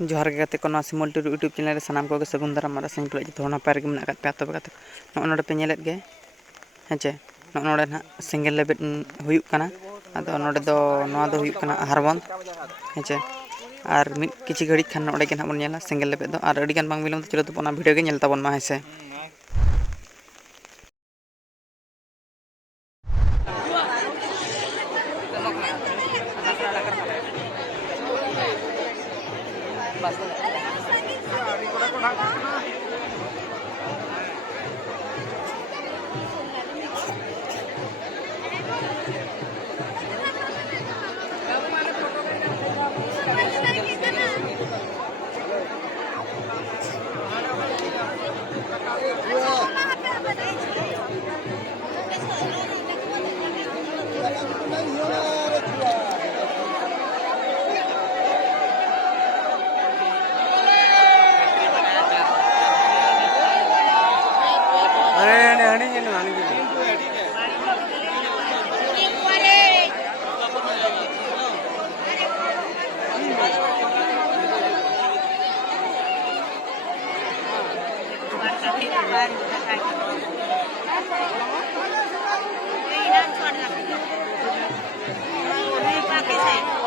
जोहार के गाते को नवा सिमल टूर यूट्यूब चैनल रे सानाम को सगुन दाराम मारा सिंह पले जतो नपाय रे मेना पे तबे गाते नो नोडे पे नेलेत गे हेचे नो नोडे ना सिंगल लेबेट हुयुक कना आदो नोडे दो नवा दो हुयुक कना हारबंद हेचे आर मिट किछि घड़ी खान नोडे के ना बन नेला सिंगल लेबेट दो आर अडी गान बांग बिलम चलो तो पना वीडियो के नेल ताबन मा हेसे Pakai